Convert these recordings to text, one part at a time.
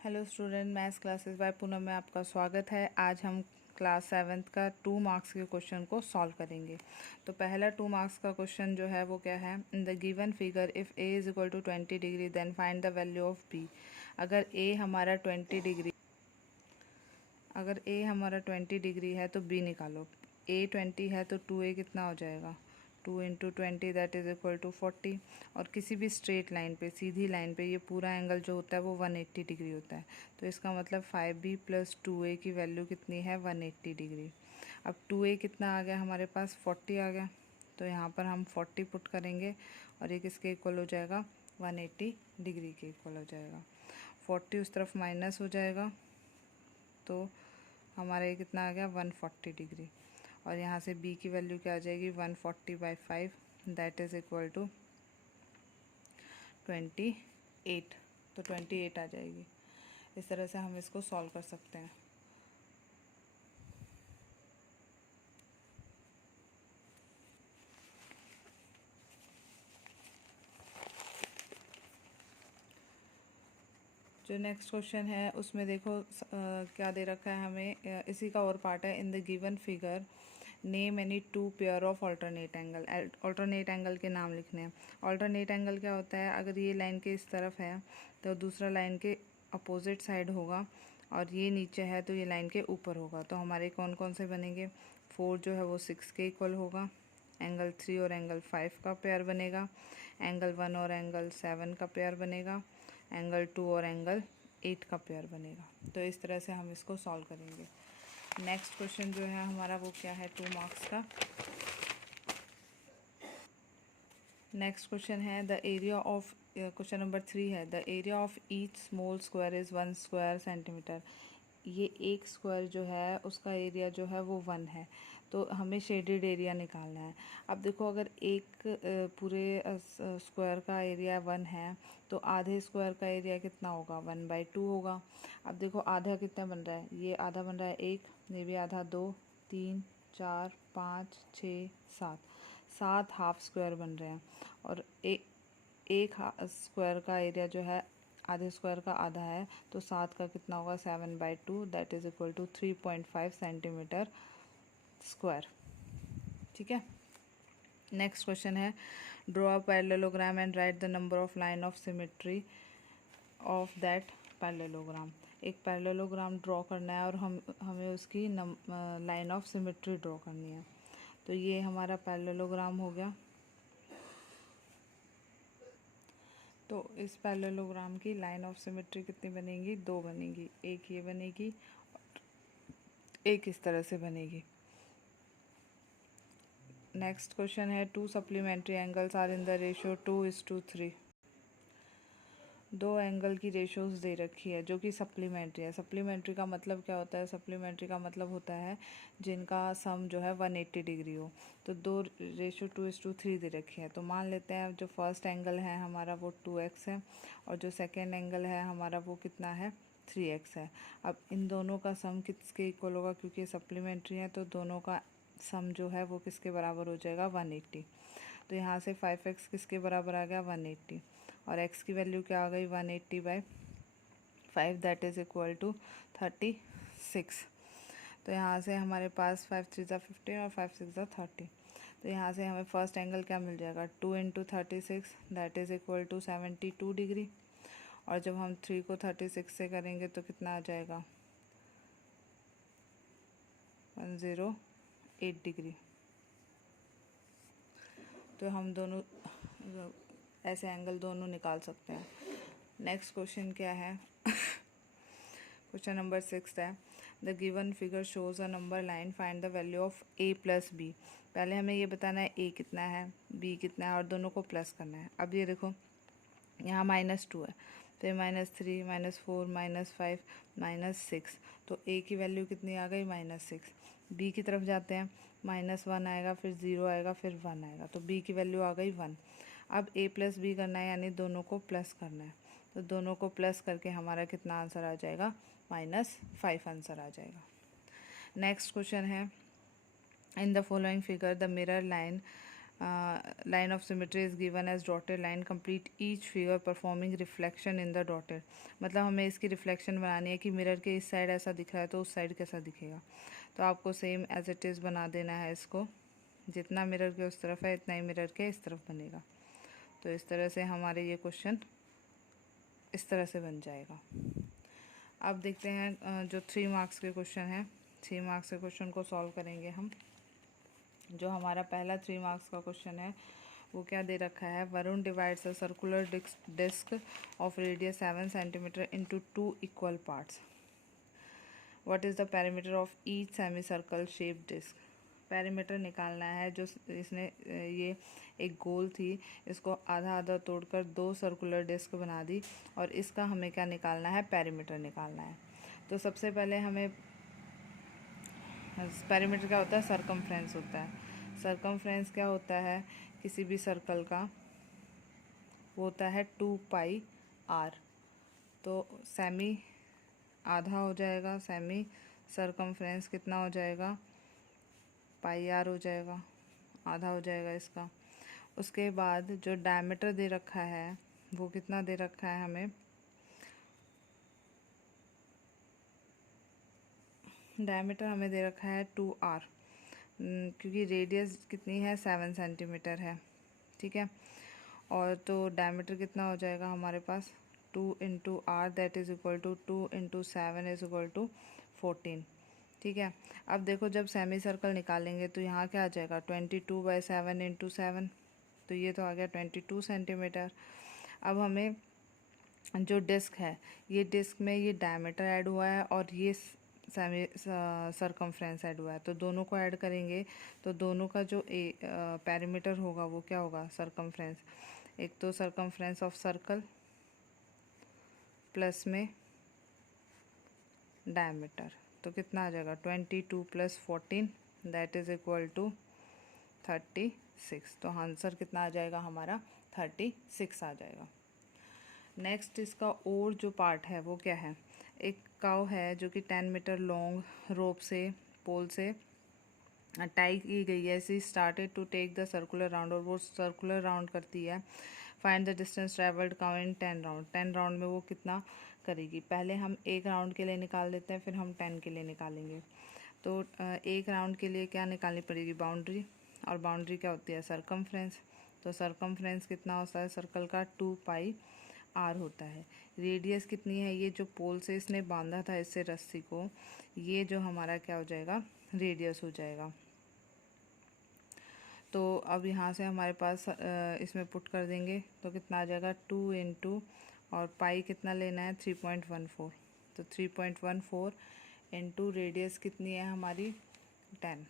Hello student, maths classes bye Poonam में आपका स्वागत है। आज हम क्लास 7th का 2 मार्क्स के क्वेश्चन को सॉल्व करेंगे। तो पहला 2 मार्क्स का क्वेश्चन जो है वो क्या है, in the given figure if a is equal to 20 degree then find the value of b। अगर a हमारा 20 डिग्री है तो b निकालो। a 20 है तो 2a कितना हो जाएगा, 2 into 20 that is equal to 40। और किसी भी स्ट्रेट लाइन पे, सीधी लाइन पे, ये पूरा एंगल जो होता है वो 180 डिग्री होता है। तो इसका मतलब 5b प्लस 2a की वैल्यू कितनी है, 180 डिग्री। अब 2a कितना आ गया हमारे पास, 40 आ गया। तो यहाँ पर हम 40 पुट करेंगे और ये किसके इक्वल हो जाएगा, 180 डिग्री के इक्वल हो जाएगा। 40 उस तरफ माइनस हो जाएगा तो हमारा ये कितना आ गया, 140 डिग्री। और यहाँ से b की वैल्यू क्या आ जाएगी, 140/5 दैट इज़ इक्वल टू 28। तो 28 आ जाएगी। इस तरह से हम इसको सॉल्व कर सकते हैं। जो नेक्स्ट क्वेश्चन है उसमें देखो क्या दे रखा है हमें, इसी का और पार्ट है। In the given figure name any 2 pair of alternate angle. Alternate angle के नाम लिखने हैं। ऑल्टरनेट एंगल क्या होता है, अगर ये लाइन के इस तरफ है तो दूसरा लाइन के अपोजिट साइड होगा, और ये नीचे है तो ये लाइन के ऊपर होगा। तो हमारे कौन कौन से बनेंगे, 4 जो है वो 6 के इक्वल होगा, एंगल 3 और एंगल 5 का पेयर बनेगा, एंगल 1 और एंगल 7 का पेयर बनेगा, एंगल 2 और एंगल 8 का पेयर बनेगा। तो इस तरह से हम इसको सॉल्व करेंगे। नेक्स्ट क्वेश्चन जो है हमारा वो क्या है, 2 मार्क्स का। नेक्स्ट क्वेश्चन है the area of, question number 3 है, the area of each small square is 1 square centimetre. ये एक स्क्वायर जो है उसका एरिया जो है वो 1 है। तो हमें शेडेड एरिया निकालना है। अब देखो, अगर एक पूरे स्क्वायर का एरिया 1 है तो आधे स्क्वायर का एरिया कितना होगा, 1/2 होगा। अब देखो आधा कितना बन रहा है, ये आधा बन रहा है 1, ये भी आधा 2, 3, 4, 5, 6, 7, 7 हाफ स्क्वायर बन रहे हैं। और एक स्क्वायर का एरिया जो है आधे स्क्वायर का आधा है, तो 7 का कितना होगा, 7/2 दैट इज़ इक्वल टू 3.5 सेंटीमीटर स्क्वायर। ठीक है। नेक्स्ट क्वेश्चन है, draw a parallelogram and write the number of line of symmetry of that parallelogram. एक पैरेललोग्राम ड्रॉ करना है और हमें उसकी लाइन ऑफ सिमेट्री ड्रॉ करनी है। तो ये हमारा पैरेललोग्राम हो गया। तो इस पैरेललोग्राम की लाइन ऑफ सिमेट्री कितनी बनेगी, 2 बनेगी। एक ये बनेगी, एक इस तरह से बनेगी। नेक्स्ट क्वेश्चन है, 2 supplementary angles are in the ratio 2:3। 2 angle की रेशियोज दे रखी है जो कि सप्लीमेंट्री है। सप्लीमेंट्री का मतलब क्या होता है, सप्लीमेंट्री का मतलब होता है जिनका सम जो है 180 डिग्री हो। तो 2 रेशियो 2:3 दे रखी है। तो मान लेते हैं जो फर्स्ट एंगल है हमारा वो 2x है, और जो सेकेंड एंगल है हमारा वो कितना है, 3x है। अब इन दोनों का सम किसके इक्वल होगा, क्योंकि सप्लीमेंट्री है तो दोनों का सम जो है वो किसके बराबर हो जाएगा, 180। तो यहाँ से 5x किसके बराबर आ गया, 180। और x की वैल्यू क्या आ गई, 180/5 दैट इज़ इक्वल टू 36। तो यहाँ से हमारे पास 5 3 ज़ा 15 और 5 6 ज़ा 30। तो यहाँ से हमें फर्स्ट एंगल क्या मिल जाएगा, 2 into 36 that is equal to 72 degree. और जब हम 3 को 36 से करेंगे तो कितना आ जाएगा, 108 डिग्री। तो हम दोनों ऐसे एंगल दोनों निकाल सकते हैं। नेक्स्ट क्वेश्चन क्या है, क्वेश्चन नंबर 6 है, the given figure shows a number line, find the value of a plus b। पहले हमें ये बताना है a कितना है, b कितना है, और दोनों को प्लस करना है। अब ये देखो यहाँ -2 है, फिर -3, -4, -5, -6। तो a की वैल्यू कितनी आ गई, -6। b की तरफ जाते हैं, -1 आएगा, फिर 0 आएगा, फिर 1 आएगा। तो b की वैल्यू आ गई 1। अब a प्लस b करना है, यानी दोनों को प्लस करना है। तो दोनों को प्लस करके हमारा कितना आंसर आ जाएगा, -5 आंसर आ जाएगा। नेक्स्ट क्वेश्चन है, in the following figure the mirror line line of symmetry is given as dotted line. Complete each figure performing reflection in the dotted. मतलब हमें इसकी रिफ्लेक्शन बनानी है कि मिरर के इस साइड ऐसा दिख रहा है तो उस साइड कैसा दिखेगा. तो आपको सेम एज इट इज़ बना देना है इसको. जितना मिरर के उस तरफ है इतना ही मिरर के इस तरफ बनेगा. तो इस तरह से हमारे ये क्वेश्चन इस तरह से बन जाएगा. अब देखते हैं जो 3 मार्क्स के क्वेश्चन हैं. 3 मार्क्स के क्वेश्चन को सॉल्व करेंगे हम. जो हमारा पहला 3 मार्क्स का क्वेश्चन है वो क्या दे रखा है. Varun divides a circular disc of radius 7 centimetre into 2 equal parts. What is the perimeter of each semi circle shape disc. Perimeter निकालना है. जो इसने ये एक गोल थी इसको आधा आधा तोड़कर 2 सर्कुलर डिस्क बना दी और इसका हमें क्या निकालना है, पेरीमीटर निकालना है. तो सबसे पहले हमें पेरीमीटर क्या होता है, सरकमफ्रेंस होता है. सरकमफ्रेंस क्या होता है किसी भी सर्कल का, वो होता है 2 पाई आर. तो सेमी आधा हो जाएगा, सेमी सरकमफ्रेंस कितना हो जाएगा, पाई आर हो जाएगा, आधा हो जाएगा इसका. उसके बाद जो डायमीटर दे रखा है वो कितना दे रखा है हमें, डायमीटर हमें दे रखा है 2r, क्योंकि रेडियस कितनी है 7 सेंटीमीटर है. ठीक है. और तो डायमीटर कितना हो जाएगा हमारे पास 2 into R that is equal to 2 into 7 is equal to 14. ठीक है. अब देखो जब सेमी सर्कल निकालेंगे तो यहाँ क्या आ जाएगा 22/7 इंटू 7. तो ये तो आ गया 22 सेंटीमीटर. अब हमें जो डिस्क है ये डिस्क में ये डायमीटर ऐड हुआ है और ये सेमी सरकमफ्रेंस ऐड हुआ है. तो दोनों को ऐड करेंगे तो दोनों का जो पेरीमीटर होगा वो क्या होगा, सरकमफ्रेंस. एक तो सरकमफ्रेंस ऑफ सर्कल प्लस में डायमीटर. तो कितना आ जाएगा 22 + 14 दैट इज़ इक्वल टू 36. तो आंसर कितना आ जाएगा हमारा 36 आ जाएगा. नेक्स्ट इसका और जो पार्ट है वो क्या है, एक काव है जो कि 10 मीटर लॉन्ग रोप से पोल से टाई की गई है. She started to take the circular round, और वो सर्कुलर राउंड करती है. Find the distance travelled cow in 10 round. 10 round में वो कितना करेगी. पहले हम एक राउंड के लिए निकाल देते हैं फिर हम 10 के लिए निकालेंगे. तो एक राउंड के लिए क्या निकालनी पड़ेगी, बाउंड्री. और बाउंड्री क्या होती है, सरकमफ्रेंस. तो सरकमफ्रेंस कितना होता है सर्कल का 2 पाई आर होता है. रेडियस कितनी है, ये जो पोल से इसने बांधा था इससे रस्सी को, ये जो हमारा क्या हो जाएगा, रेडियस हो जाएगा. तो अब यहाँ से हमारे पास इसमें पुट कर देंगे तो कितना आ जाएगा 2 इंटू और पाई कितना लेना है 3.14. तो 3.14 इंटू रेडियस कितनी है हमारी 10.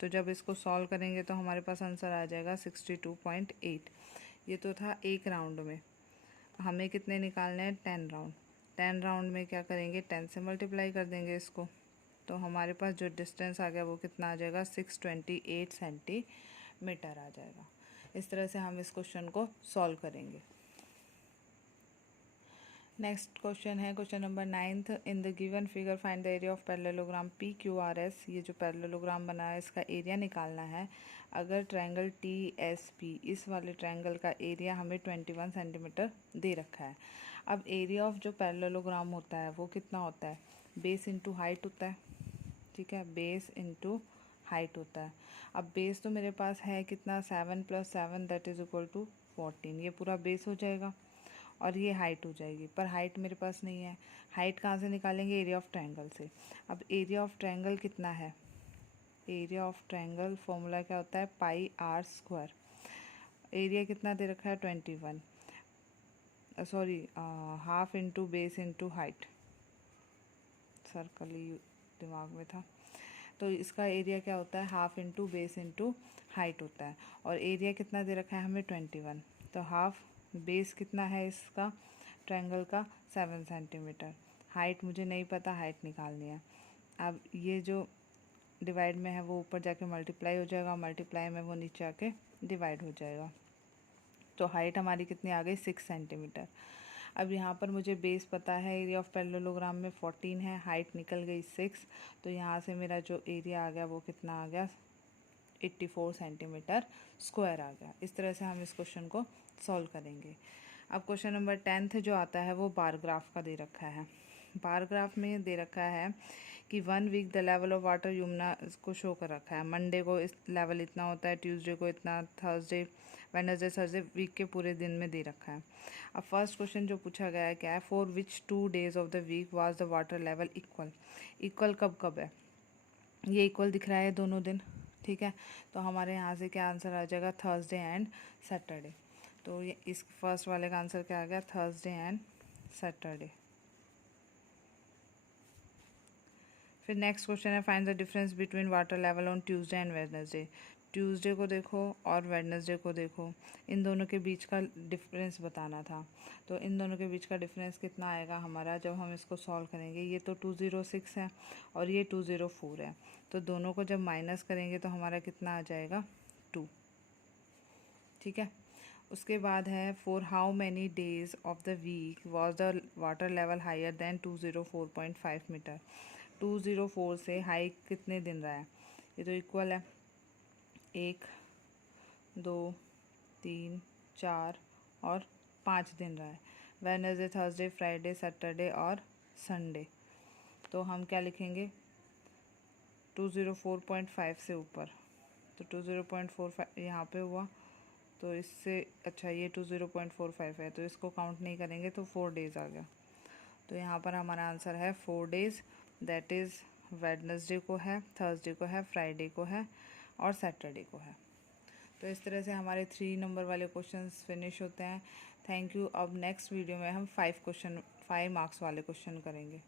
तो जब इसको सॉल्व करेंगे तो हमारे पास आंसर आ जाएगा 62.8. ये तो था एक राउंड में. हमें कितने निकालने हैं 10 राउंड. 10 राउंड में क्या करेंगे 10 से मल्टीप्लाई कर देंगे इसको. तो हमारे पास जो डिस्टेंस आ गया वो कितना आ जाएगा 628 सेंटीमीटर आ जाएगा. इस तरह से हम इस क्वेश्चन को सॉल्व करेंगे. नेक्स्ट क्वेश्चन है question number 9. In the given figure find the area of parallelogram PQRS. ये जो पैरेललोग्राम बना है इसका एरिया निकालना है. अगर ट्रायंगल TSP, इस वाले ट्रायंगल का एरिया हमें 21 सेंटीमीटर दे रखा है. अब एरिया ऑफ जो पैरेललोग्राम होता है वो कितना होता है, बेस इंटू हाइट होता है. ठीक है, बेस इंटू हाइट होता है. अब बेस तो मेरे पास है कितना 7 + 7 दैट इज़ इक्वल टू 14. ये पूरा बेस हो जाएगा और ये हाइट हो जाएगी. पर हाइट मेरे पास नहीं है. हाइट कहाँ से निकालेंगे, एरिया ऑफ ट्रायंगल से. अब एरिया ऑफ ट्रायंगल कितना है, एरिया ऑफ ट्रायंगल फॉर्मूला क्या होता है पाई आर स्क्वायर. एरिया कितना दे रखा है 21, sorry half into base into height. Circle ही दिमाग में था. तो इसका एरिया क्या होता है half into base into height होता है. और एरिया कितना दे रखा है हमें 21. तो हाफ बेस कितना है इसका ट्रायंगल का 7 सेंटीमीटर. हाइट मुझे नहीं पता, हाइट निकालनी है. अब ये जो डिवाइड में है वो ऊपर जाके मल्टीप्लाई हो जाएगा, मल्टीप्लाई में वो नीचे आके डिवाइड हो जाएगा. तो हाइट हमारी कितनी आ गई 6 सेंटीमीटर. अब यहाँ पर मुझे बेस पता है, एरिया ऑफ पैरेललोग्राम में 14 है, हाइट निकल गई 6. तो यहाँ से मेरा जो एरिया आ गया वो कितना आ गया 84 सेंटीमीटर स्क्वायर आ गया। इस तरह से हम इस क्वेश्चन को सॉल्व करेंगे। अब क्वेश्चन नंबर 10th जो आता है वो बार ग्राफ का दे रखा है। बार ग्राफ में दे रखा है कि 1 week the level of water Yamuna को शो कर रखा है। मंडे को इस लेवल इतना होता है, ट्यूसडे को इतना, थर्सडे, वेडनेसडे, थर्सडे, वीक के पूरे दिन में दे रखा है। अब फर्स्ट क्वेश्चन जो पूछा गया है क्या है, for which 2 days of the week was the water level equal. Equal कब कब है, ये इक्वल दिख रहा है दोनों दिन, ठीक है। तो हमारे यहाँ से क्या आंसर आ जाएगा, थर्सडे एंड सैटरडे। तो ये इस फर्स्ट वाले का आंसर क्या आ गया, थर्सडे एंड सैटरडे। फिर नेक्स्ट क्वेश्चन है, find the difference between water level on Tuesday and Wednesday. Tuesday को देखो और वेडनेसडे को देखो, इन दोनों के बीच का डिफरेंस बताना था। तो इन दोनों के बीच का डिफरेंस कितना आएगा हमारा जब हम इसको सॉल्व करेंगे। ये तो 206 है और ये 204 है, तो दोनों को जब माइनस करेंगे तो हमारा कितना आ जाएगा, 2, ठीक है। उसके बाद है, for how many days of the week was the water level higher than 204.5 metre. 204 से हाई कितने दिन रहा है, ये तो इक्वल है, 1, 2, 3, 4 और 5 दिन रहा है। वेडनेसडे, थर्सडे, फ्राइडे, सैटरडे और संडे। तो हम क्या लिखेंगे, 204.5 से ऊपर, तो 204.45 यहाँ पे हुआ, तो इससे अच्छा ये 204.45 है, तो इसको काउंट नहीं करेंगे तो 4 डेज़ आ गया। तो यहाँ पर हमारा आंसर है 4 डेज़, दैट इज़ वेडनेसडे को है, थर्सडे को है, फ्राइडे को है और सैटरडे को है। तो इस तरह से हमारे 3 नंबर वाले क्वेश्चंस फिनिश होते हैं। Thank you. अब नेक्स्ट वीडियो में हम 5 मार्क्स वाले क्वेश्चन करेंगे।